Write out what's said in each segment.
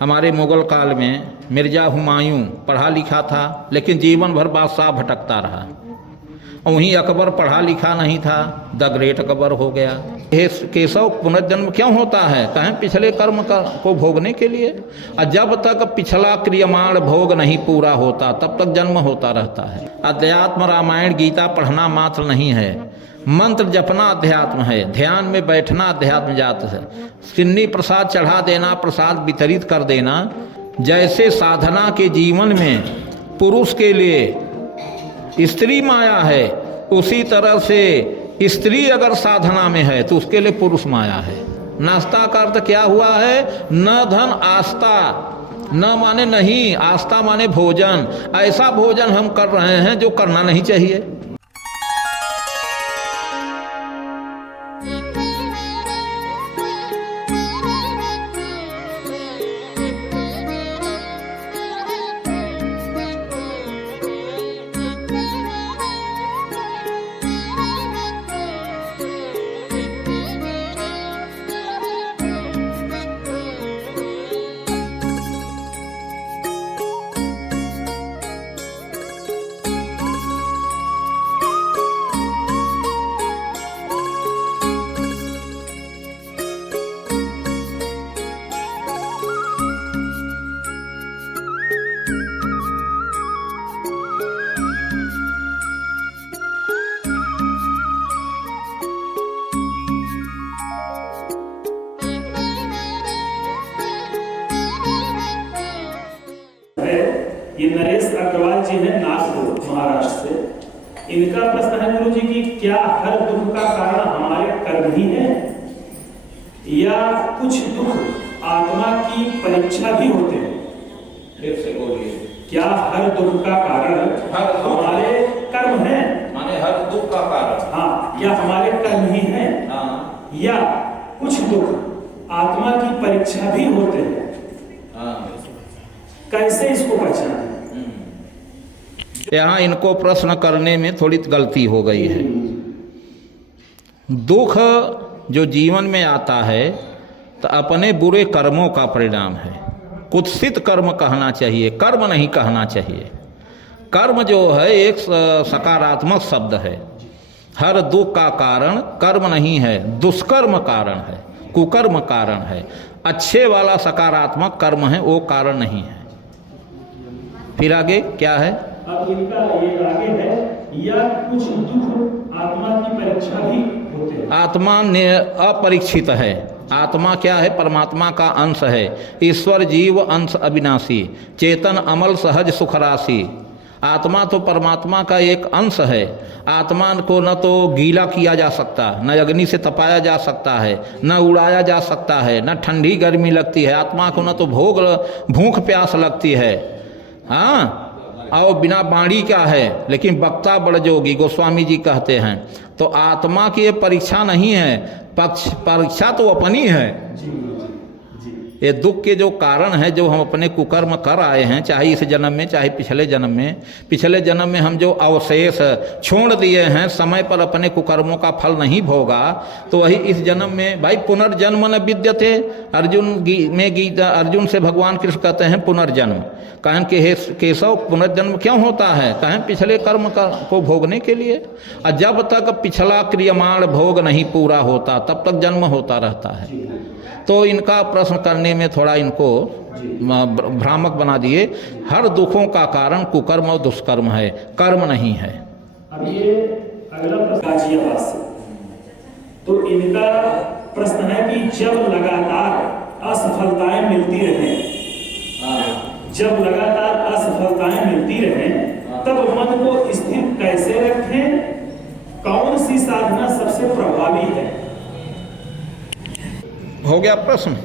हमारे मुग़ल काल में मिर्ज़ा हुमायूं पढ़ा लिखा था, लेकिन जीवन भर बादशाह भटकता रहा। और वहीं अकबर पढ़ा लिखा नहीं था, द ग्रेट अकबर हो गया। केशव पुनर्जन्म क्यों होता है? कहें पिछले कर्म को भोगने के लिए। और जब तक पिछला क्रियमाण भोग नहीं पूरा होता तब तक जन्म होता रहता है। अध्यात्म रामायण गीता पढ़ना मात्र नहीं है, मंत्र जपना अध्यात्म है, ध्यान में बैठना अध्यात्म जात है, सिन्नी प्रसाद चढ़ा देना, प्रसाद वितरित कर देना। जैसे साधना के जीवन में पुरुष के लिए स्त्री माया है, उसी तरह से स्त्री अगर साधना में है तो उसके लिए पुरुष माया है। नास्ता का अर्थ क्या हुआ है? न धन आस्था, न माने नहीं, आस्था माने भोजन। ऐसा भोजन हम कर रहे हैं जो करना नहीं चाहिए। ये नरेश अग्रवाल जी हैं नागपुर महाराष्ट्र से। इनका प्रश्न है गुरु जी की, क्या हर दुख का कारण हमारे कर्म ही है या कुछ दुख आत्मा की परीक्षा भी होते हैं? फिर से बोलिए। क्या हर दुख का कारण हमारे कर्म है? माने हर दुख का कारण, हाँ, या हमारे कर्म ही है, हाँ, या कुछ दुख आत्मा की परीक्षा भी होते हैं? हाँ। कैसे इसको पहचानें? यहाँ इनको प्रश्न करने में थोड़ी गलती हो गई है। दुख जो जीवन में आता है तो अपने बुरे कर्मों का परिणाम है। कुत्सित कर्म कहना चाहिए, कर्म नहीं कहना चाहिए। कर्म जो है एक सकारात्मक शब्द है। हर दुख का कारण कर्म नहीं है, दुष्कर्म कारण है, कुकर्म कारण है। अच्छे वाला सकारात्मक कर्म है, वो कारण नहीं है। फिर आगे क्या है? अब इनका ये आगे है, या कुछ दुख आत्मा की परीक्षा भी होते हैं। आत्मा अपरीक्षित है। आत्मा क्या है? परमात्मा का अंश है। ईश्वर जीव अंश अविनाशी, चेतन अमल सहज सुखराशि। आत्मा तो परमात्मा का एक अंश है। आत्मा को न तो गीला किया जा सकता, न अग्नि से तपाया जा सकता है, न उड़ाया जा सकता है, न ठंडी गर्मी लगती है। आत्मा को न तो भूख प्यास लगती है, हाँ, और बिना बाणी क्या है, लेकिन वक्ता बड़ जोगी, गोस्वामी जी कहते हैं। तो आत्मा की ये परीक्षा नहीं है, परीक्षा तो अपनी है। ये दुख के जो कारण है, जो हम अपने कुकर्म कर आए हैं, चाहे इस जन्म में चाहे पिछले जन्म में। पिछले जन्म में हम जो अवशेष छोड़ दिए हैं, समय पर अपने कुकर्मों का फल नहीं भोगा, तो वही इस जन्म में भाई पुनर्जन्म न विद्यते। अर्जुन से भगवान कृष्ण कहते हैं पुनर्जन्म। कहें कि हे केशव पुनर्जन्म क्यों होता है? कहें पिछले कर्म को भोगने के लिए। और जब तक पिछला क्रियमाण भोग नहीं पूरा होता तब तक जन्म होता रहता है। तो इनका प्रश्न करने में थोड़ा इनको भ्रामक बना दिए। हर दुखों का कारण कुकर्म और दुष्कर्म है, कर्म नहीं है। अब ये अगला प्रश्न से, तो इनका प्रश्न है कि जब लगातार असफलताएं मिलती रहें, जब लगातार असफलताएं मिलती रहें, तब मन को स्थिर कैसे रखें? कौन सी साधना सबसे प्रभावी है? हो गया प्रश्न।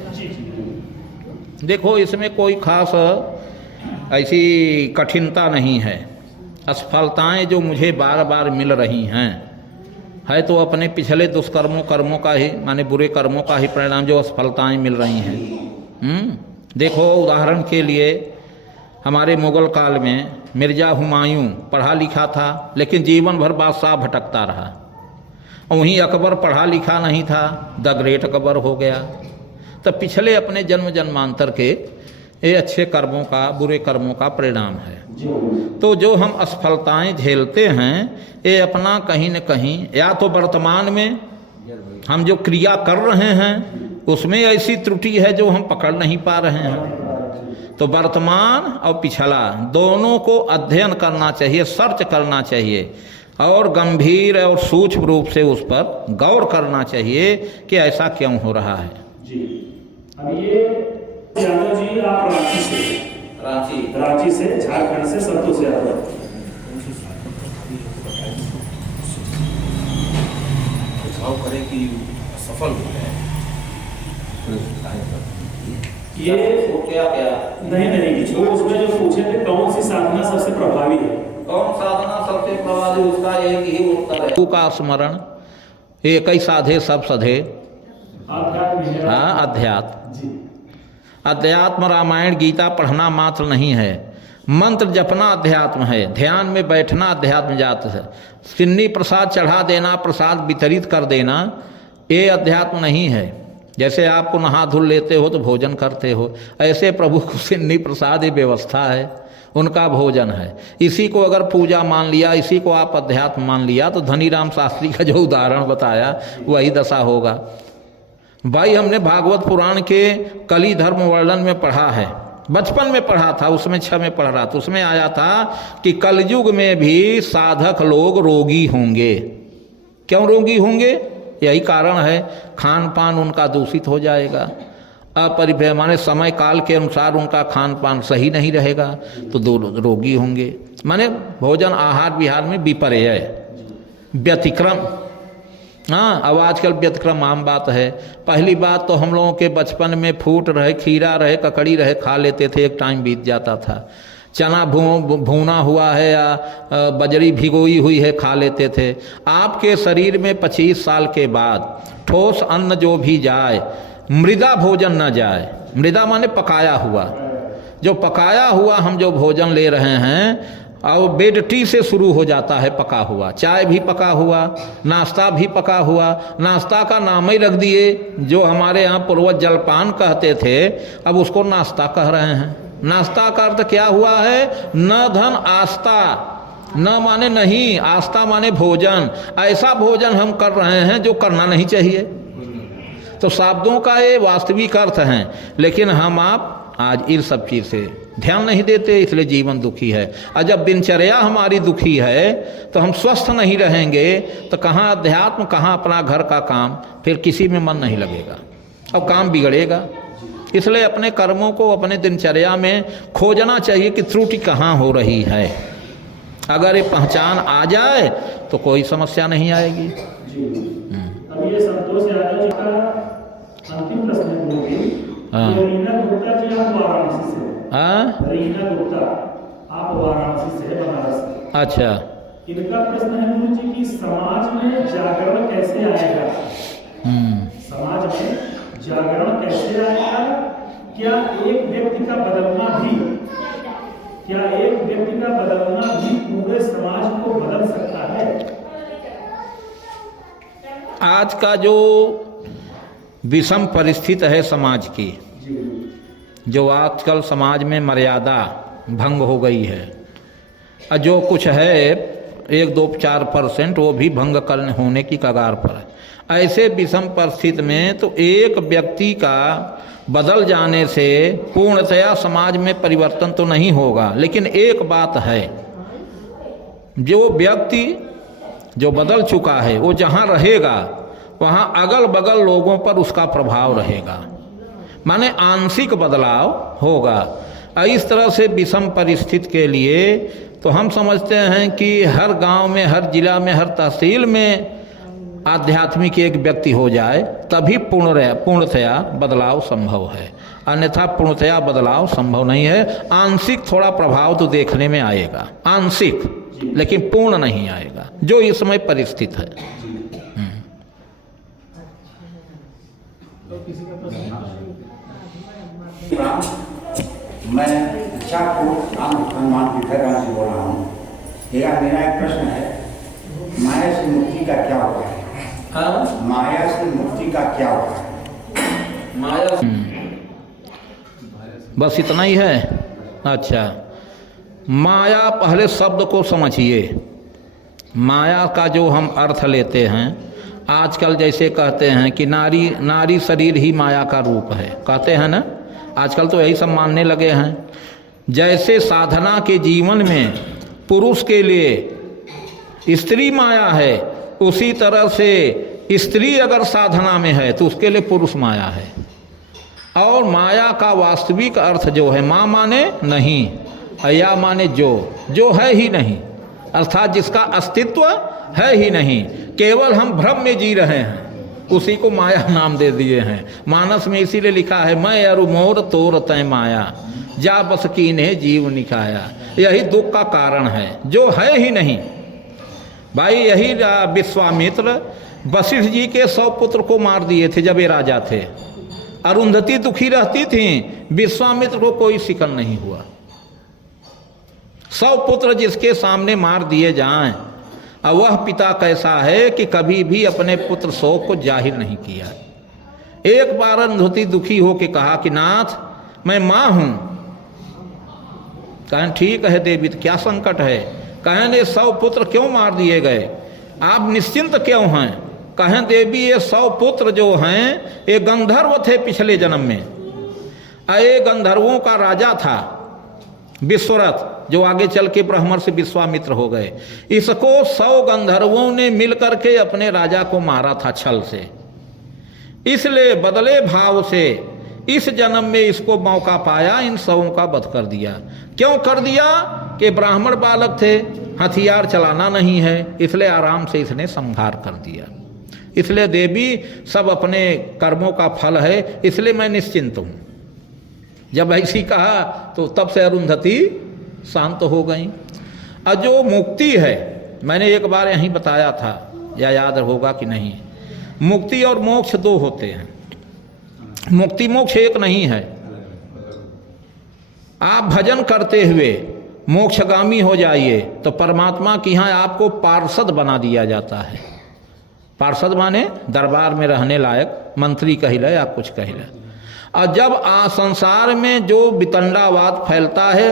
देखो, इसमें कोई खास ऐसी कठिनता नहीं है। असफलताएं जो मुझे बार बार मिल रही हैं, है तो अपने पिछले कर्मों का ही, माने बुरे कर्मों का ही परिणाम जो असफलताएं मिल रही हैं। देखो, उदाहरण के लिए हमारे मुग़ल काल में मिर्ज़ा हुमायूं पढ़ा लिखा था, लेकिन जीवन भर बादशाह भटकता रहा। और वहीं अकबर पढ़ा लिखा नहीं था, द ग्रेट अकबर हो गया। तो पिछले अपने जन्मांतर के ये अच्छे कर्मों का, बुरे कर्मों का परिणाम है। तो जो हम असफलताएं झेलते हैं, ये अपना कहीं न कहीं या तो वर्तमान में हम जो क्रिया कर रहे हैं उसमें ऐसी त्रुटि है जो हम पकड़ नहीं पा रहे हैं। तो वर्तमान और पिछला दोनों को अध्ययन करना चाहिए, सर्च करना चाहिए और गंभीर और सूक्ष्म रूप से उस पर गौर करना चाहिए कि ऐसा क्यों हो रहा है। जी, अब ये यादव जी आप रांची से झारखंड से संतोष यादव, करे कि सफल हो गए ये क्या नहीं जो उसमें जो पूछे थे कौन सी साधना सबसे प्रभावी है, कौन साधना सबसे प्रभावी, उसका एक ही उत्तर है, प्रभु का स्मरण। एक ही साधे सब सधे, हाँ अध्यात्म। अध्यात्म रामायण गीता पढ़ना मात्र नहीं है, मंत्र जपना अध्यात्म है, ध्यान में बैठना अध्यात्म जात है, सिन्नी प्रसाद चढ़ा देना, प्रसाद वितरित कर देना, ये अध्यात्म नहीं है। जैसे आपको नहा धुल लेते हो तो भोजन करते हो, ऐसे प्रभु को सिन्नी प्रसाद ये व्यवस्था है, उनका भोजन है। इसी को अगर पूजा मान लिया, इसी को आप अध्यात्म मान लिया तो धनीराम शास्त्री का जो उदाहरण बताया वही दशा होगा। भाई हमने भागवत पुराण के कली धर्म वर्णन में पढ़ा है, बचपन में पढ़ा था, उसमें 6 में पढ़ रहा था, उसमें आया था कि कलयुग में भी साधक लोग रोगी होंगे। क्यों रोगी होंगे? यही कारण है, खान पान उनका दूषित हो जाएगा, अपरिभय माने समय काल के अनुसार उनका खान पान सही नहीं रहेगा तो दो रोगी होंगे। माने भोजन आहार विहार में विपर्य, व्यतिक्रम। हाँ, अब आजकल व्यतिक्रम आम बात है। पहली बात तो हम लोगों के बचपन में फूट रहे, खीरा रहे, ककड़ी रहे, खा लेते थे, एक टाइम बीत जाता था। चना भूना हुआ है या बजरी भिगोई हुई है, खा लेते थे। आपके शरीर में 25 साल के बाद ठोस अन्न जो भी जाए, मृदा भोजन न जाए, मृदा माने पकाया हुआ, जो पकाया हुआ हम जो भोजन ले रहे हैं और बेड टी से शुरू हो जाता है पका हुआ, चाय भी पका हुआ, नाश्ता भी पका हुआ। नाश्ता का नाम ही रख दिए, जो हमारे यहाँ पूर्वज जलपान कहते थे अब उसको नाश्ता कह रहे हैं। नाश्ता का अर्थ क्या हुआ है? न धन आस्था, न माने नहीं, आस्था माने भोजन। ऐसा भोजन हम कर रहे हैं जो करना नहीं चाहिए। तो शब्दों का ये वास्तविक अर्थ है, लेकिन हम आप आज इन सब चीज़ से ध्यान नहीं देते, इसलिए जीवन दुखी है। और जब दिनचर्या हमारी दुखी है तो हम स्वस्थ नहीं रहेंगे तो कहाँ अध्यात्म, कहाँ अपना घर का काम, फिर किसी में मन नहीं लगेगा और काम बिगड़ेगा। इसलिए अपने कर्मों को अपने दिनचर्या में खोजना चाहिए कि त्रुटि कहाँ हो रही है। अगर ये पहचान आ जाए तो कोई समस्या नहीं आएगी। अब ये संतोष यादव जी का अंतिम प्रश्न है। रीना गुप्ता जी आप वाराणसी से, रीना गुप्ता आप वाराणसी से, बनारस से। अच्छा, इनका प्रश्न है गुरु जी कि समाज में जागरण कैसे आएगा? समाज में जागरण कैसे आएगा? क्या एक व्यक्ति का बदलना भी पूरे समाज को बदल सकता है? आज का जो विषम परिस्थिति है समाज की, जो आजकल समाज में मर्यादा भंग हो गई है, और जो कुछ है 1-2-4% वो भी भंग करने होने की कगार पर है। ऐसे विषम परिस्थिति में तो एक व्यक्ति का बदल जाने से पूर्णतया समाज में परिवर्तन तो नहीं होगा, लेकिन एक बात है, जो व्यक्ति जो बदल चुका है वो जहाँ रहेगा वहाँ अगल बगल लोगों पर उसका प्रभाव रहेगा, माने आंशिक बदलाव होगा। इस तरह से विषम परिस्थिति के लिए तो हम समझते हैं कि हर गांव में, हर जिला में, हर तहसील में आध्यात्मिक एक व्यक्ति हो जाए तभी पूर्णतया बदलाव संभव है, अन्यथा पूर्णतया बदलाव संभव नहीं है। आंशिक थोड़ा प्रभाव तो देखने में आएगा, आंशिक, लेकिन पूर्ण नहीं आएगा, जो इस समय परिस्थिति है। मैं हनुमान पीठर से बोल रहा हूँ। मेरा एक प्रश्न है, माया से मुक्ति का क्या हुआ है? माया से मुक्ति का क्या हुआ है? माया बस इतना ही है। अच्छा, माया, पहले शब्द को समझिए। माया का जो हम अर्थ लेते हैं, आजकल जैसे कहते हैं कि नारी शरीर ही माया का रूप है, कहते हैं ना, आजकल तो यही सब मानने लगे हैं। जैसे साधना के जीवन में पुरुष के लिए स्त्री माया है, उसी तरह से स्त्री अगर साधना में है तो उसके लिए पुरुष माया है। और माया का वास्तविक अर्थ जो है, माँ माने नहीं, या माने जो है ही नहीं, अर्थात जिसका अस्तित्व है ही नहीं, केवल हम भ्रम में जी रहे हैं, उसी को माया नाम दे दिए हैं। मानस में इसीलिए लिखा है, मैं अरु मोर तोर तय माया, जा बस कीन्हे जीव निकाया। यही दुख का कारण है, जो है ही नहीं। भाई यही विश्वामित्र वशिष्ठ जी के 100 पुत्र को मार दिए थे जब ये राजा थे। अरुंधति दुखी रहती थी, विश्वामित्र को कोई शिकन नहीं हुआ। 100 पुत्र जिसके सामने मार दिए जाएं, और वह पिता कैसा है कि कभी भी अपने पुत्र शोक को जाहिर नहीं किया। एक बार अरुंधति दुखी होकर कहा कि नाथ, मैं माँ हूं। कहें ठीक है देवी, तो क्या संकट है? कहें 100 पुत्र क्यों मार दिए गए, आप निश्चिंत क्यों हैं? कहें देवी, ये 100 पुत्र जो हैं ये गंधर्व थे पिछले जन्म में। ये गंधर्वों का राजा था विश्वरथ, जो आगे चल के ब्रह्मर से विश्वामित्र हो गए। इसको 100 गंधर्वों ने मिलकर के अपने राजा को मारा था छल से। इसलिए बदले भाव से इस जन्म में इसको मौका पाया, इन 100 का वध कर दिया। क्यों कर दिया? कि ब्राह्मण बालक थे, हथियार चलाना नहीं है, इसलिए आराम से इसने संहार कर दिया। इसलिए देवी, सब अपने कर्मों का फल है, इसलिए मैं निश्चिंत हूँ। जब ऐसी कहा तो तब से अरुंधति शांत हो गई। और जो मुक्ति है, मैंने एक बार यहीं बताया था, या याद होगा कि नहीं, मुक्ति और मोक्ष 2 होते हैं। मुक्ति मोक्ष एक नहीं है। आप भजन करते हुए मोक्षगामी हो जाइए तो परमात्मा के यहाँ आपको पार्षद बना दिया जाता है। पार्षद माने दरबार में रहने लायक, मंत्री कहिला या कुछ कहिला। और जब संसार में जो वितंडावाद फैलता है,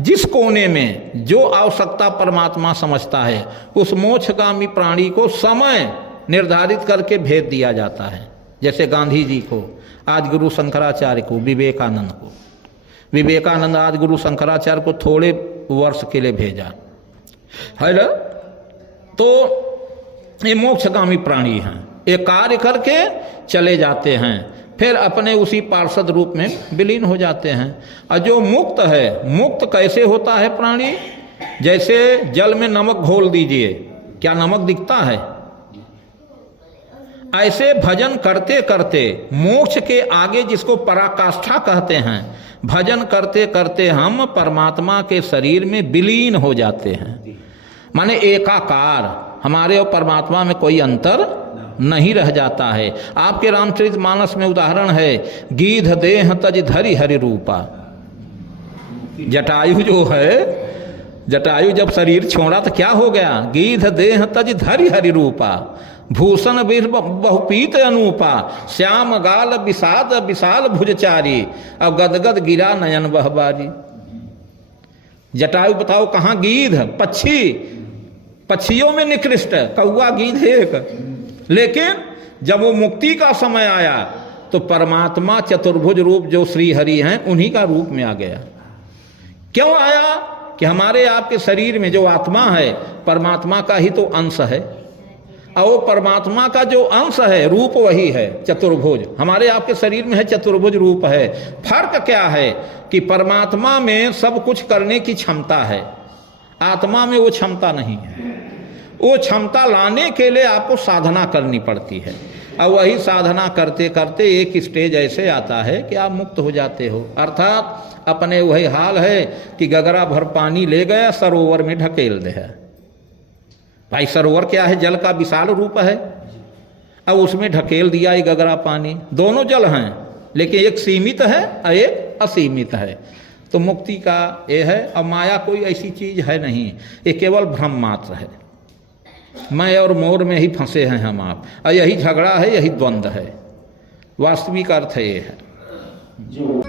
जिस कोने में जो आवश्यकता परमात्मा समझता है, उस मोक्षगामी प्राणी को समय निर्धारित करके भेज दिया जाता है। जैसे गांधी जी को, आज गुरु शंकराचार्य को, विवेकानंद को। विवेकानंद आज गुरु शंकराचार्य को थोड़े वर्ष के लिए भेजा है ना। तो ये मोक्षगामी प्राणी हैं, ये कार्य करके चले जाते हैं, फिर अपने उसी पार्षद रूप में विलीन हो जाते हैं। और जो मुक्त है, मुक्त कैसे होता है प्राणी? जैसे जल में नमक घोल दीजिए, क्या नमक दिखता है? ऐसे भजन करते करते मोक्ष के आगे, जिसको पराकाष्ठा कहते हैं, भजन करते करते हम परमात्मा के शरीर में विलीन हो जाते हैं। माने एकाकार, हमारे और परमात्मा में कोई अंतर नहीं रह जाता है। आपके रामचरितमानस में उदाहरण है, गीध देह तज धरि हरि रूपा। जटायु जो है, जटायु जब शरीर छोड़ा तो क्या हो गया? गीध देह तज धरि हरि रूपा, भूषण बहुपीत अनूपा, श्याम गाल विषाद विशाल भुजचारी, अब गदगद गिरा नयन बहबारी। जटायु बताओ कहाँ गीध? पक्षी, पक्षियों में निकृष्ट, कौआ गीध एक। लेकिन जब वो मुक्ति का समय आया तो परमात्मा चतुर्भुज रूप जो श्री हरि हैं, उन्हीं का रूप में आ गया। क्यों आया? कि हमारे आपके शरीर में जो आत्मा है, परमात्मा का ही तो अंश है, और वो परमात्मा का जो अंश है, रूप वही है चतुर्भुज। हमारे आपके शरीर में है चतुर्भुज रूप है। फर्क क्या है? कि परमात्मा में सब कुछ करने की क्षमता है, आत्मा में वो क्षमता नहीं है। वो क्षमता लाने के लिए आपको साधना करनी पड़ती है, और वही साधना करते करते एक स्टेज ऐसे आता है कि आप मुक्त हो जाते हो। अर्थात अपने वही हाल है कि गगरा भर पानी ले गया, सरोवर में ढकेल दे है। भाई सरोवर क्या है? जल का विशाल रूप है, अब उसमें ढकेल दिया ये गगरा पानी। दोनों जल हैं, लेकिन एक सीमित है और एक असीमित है। तो मुक्ति का ये है। और माया कोई ऐसी चीज है नहीं, ये केवल भ्रम मात्र है। मैं और मोर में ही फंसे हैं हम आप, और यही झगड़ा है, यही द्वंद्व है। वास्तविक अर्थ ये है। जो